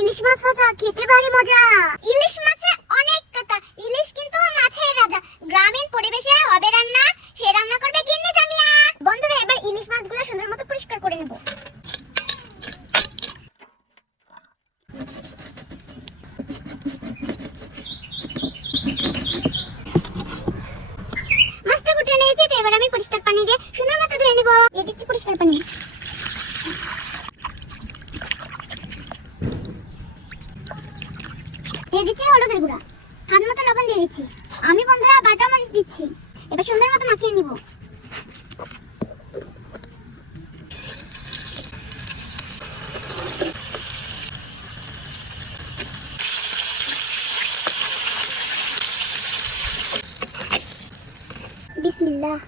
ইলিশ মাছ ভাজা খেতে ভারী মজা। ইলিশ মাছে অনেক কাটা, ইলিশ কিন্তু মাছের রাজা। গ্রামীণ পরিবেশে হবে রান্না, সে রান্না করবে গিন্নি জামিয়া। বন্ধুরা, এবার ইলিশ মাছগুলো সুন্দর মতো পরিষ্কার করে নেব। মাছটা কুটে নিয়েছি, তো এবার আমি পরিষ্কার পানি দিয়ে সুন্দর মতো ধুয়ে নেব। দিয়ে দিচ্ছি পরিষ্কার পানি। দিয়ে দিচ্ছি হলুদের গুঁড়া, স্বাদ মতো লবণ দিয়ে দিচ্ছি। আমি বন্ধুরা বাটা মরিচ দিচ্ছি। এবার সুন্দর মতো মাখিয়ে নিব। বিসমিল্লাহ।